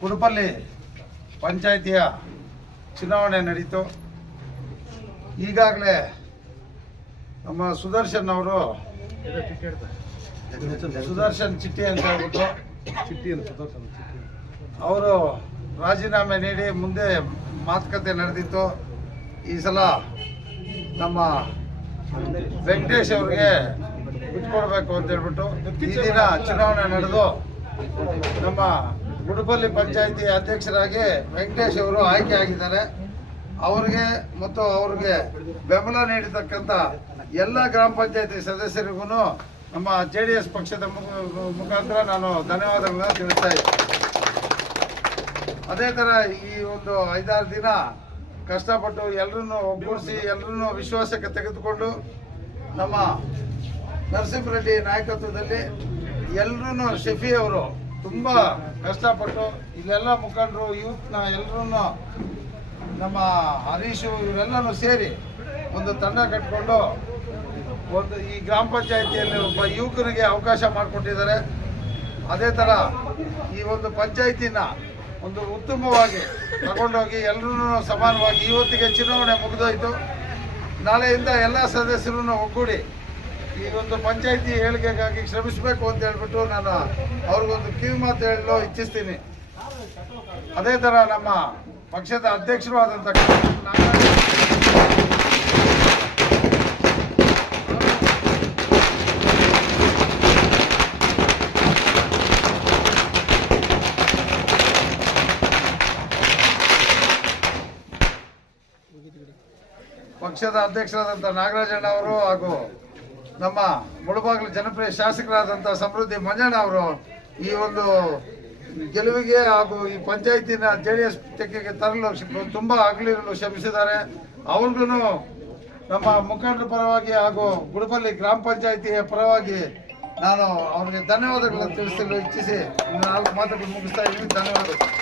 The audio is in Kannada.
ಕುಡುಪಲ್ಲಿ ಪಂಚಾಯಿತಿಯ ಚುನಾವಣೆ ನಡೀತು. ಈಗಾಗಲೇ ನಮ್ಮ ಸುದರ್ಶನ್ ಅವರು ಸುದರ್ಶನ್ ಚಿಟ್ಟಿ ಅಂತ ಹೇಳ್ಬಿಟ್ಟು ಚಿಟ್ಟಿ ಅವರು ರಾಜೀನಾಮೆ ನೀಡಿ ಮುಂದೆ ಮಾತುಕತೆ ನಡೆದಿತ್ತು. ಈ ಸಲ ನಮ್ಮ ವೆಂಕಟೇಶ್ ಅವ್ರಿಗೆ ಬಿಟ್ಕೊಡ್ಬೇಕು ಅಂತ ಹೇಳ್ಬಿಟ್ಟು ಈ ದಿನ ಚುನಾವಣೆ ನಡೆದು ನಮ್ಮ ಗುಡುಪಲ್ಲಿ ಪಂಚಾಯಿತಿ ಅಧ್ಯಕ್ಷರಾಗಿ ವೆಂಕಟೇಶ್ ಅವರು ಆಯ್ಕೆ ಆಗಿದ್ದಾರೆ. ಅವರಿಗೆ ಮತ್ತು ಅವ್ರಿಗೆ ಬೆಂಬಲ ನೀಡಿರ್ತಕ್ಕಂಥ ಎಲ್ಲ ಗ್ರಾಮ ಪಂಚಾಯತಿ ಸದಸ್ಯರಿಗೂ ನಮ್ಮ ಜೆ ಡಿ ಎಸ್ ಪಕ್ಷದ ಮುಖಾಂತರ ನಾನು ಧನ್ಯವಾದಗಳನ್ನು ತಿಳಿಸ್ತಾ ಇದ್ದೀನಿ. ಅದೇ ಥರ ಈ ಒಂದು ಐದಾರು ದಿನ ಕಷ್ಟಪಟ್ಟು ಎಲ್ಲರನ್ನು ಒಗ್ಗೂಡಿಸಿ ಎಲ್ಲರನ್ನು ವಿಶ್ವಾಸಕ್ಕೆ ತೆಗೆದುಕೊಂಡು ನಮ್ಮ ನರಸಿಂಹರೆಡ್ಡಿ ನಾಯಕತ್ವದಲ್ಲಿ ಎಲ್ಲರೂ ಶಫಿ ಅವರು ತುಂಬ ಕಷ್ಟಪಟ್ಟು ಇಲ್ಲೆಲ್ಲ ಮುಖಂಡರು, ಯೂತ್ನ ಎಲ್ಲರೂ ನಮ್ಮ ಹರೀಶು ಇವರೆಲ್ಲರೂ ಸೇರಿ ಒಂದು ತಂಡ ಕಟ್ಕೊಂಡು ಒಂದು ಈ ಗ್ರಾಮ ಪಂಚಾಯಿತಿಯಲ್ಲಿ ಒಬ್ಬ ಯುವಕರಿಗೆ ಅವಕಾಶ ಮಾಡಿಕೊಟ್ಟಿದ್ದಾರೆ. ಅದೇ ಥರ ಈ ಒಂದು ಪಂಚಾಯಿತಿನ ಒಂದು ಉತ್ತಮವಾಗಿ ತಗೊಂಡೋಗಿ ಎಲ್ಲರೂ ಸಮಾನವಾಗಿ ಇವತ್ತಿಗೆ ಚುನಾವಣೆ ಮುಗಿದೋಯ್ತು. ನಾಳೆಯಿಂದ ಎಲ್ಲ ಸದಸ್ಯರನ್ನು ಒಗ್ಗೂಡಿ ಈ ಒಂದು ಪಂಚಾಯಿತಿ ಏಳಿಗೆಗಾಗಿ ಶ್ರಮಿಸಬೇಕು ಅಂತ ಹೇಳ್ಬಿಟ್ಟು ನಾನು ಅವ್ರಿಗೊಂದು ಕಿವಿ ಮಾತು ಹೇಳಲು ಇಚ್ಛಿಸ್ತೀನಿ. ಅದೇ ಥರ ನಮ್ಮ ಪಕ್ಷದ ಅಧ್ಯಕ್ಷರು ಆದಂಥ ಪಕ್ಷದ ಅಧ್ಯಕ್ಷರಾದಂಥ ನಾಗರಾಜಣ್ಣ ಅವರು ಹಾಗೂ ನಮ್ಮ ಮುಳಬಾಗಿಲು ಜನಪ್ರಿಯ ಶಾಸಕರಾದಂಥ ಸಮೃದ್ಧಿ ಮಂಜಣ್ಣ ಅವರು ಈ ಒಂದು ಗೆಲುವಿಗೆ ಹಾಗೂ ಈ ಪಂಚಾಯತಿನ ಜೆ ಡಿ ಎಸ್ ತೆಕ್ಕೆಗೆ ತರಲು ತುಂಬಾ ಹಗಲಿರಲು ಶ್ರಮಿಸಿದ್ದಾರೆ. ಅವ್ರಿಗೂ ನಮ್ಮ ಮುಖಂಡರ ಪರವಾಗಿ ಹಾಗೂ ಗುಡಪಲ್ಲಿ ಗ್ರಾಮ ಪಂಚಾಯತಿಯ ಪರವಾಗಿ ನಾನು ಅವ್ರಿಗೆ ಧನ್ಯವಾದಗಳನ್ನು ತಿಳಿಸಲು ಇಚ್ಛಿಸಿ ನಾಲ್ಕು ಮಾತುಗಳು ಮುಗಿಸ್ತಾ ಇದ್ದೀನಿ. ಧನ್ಯವಾದಗಳು.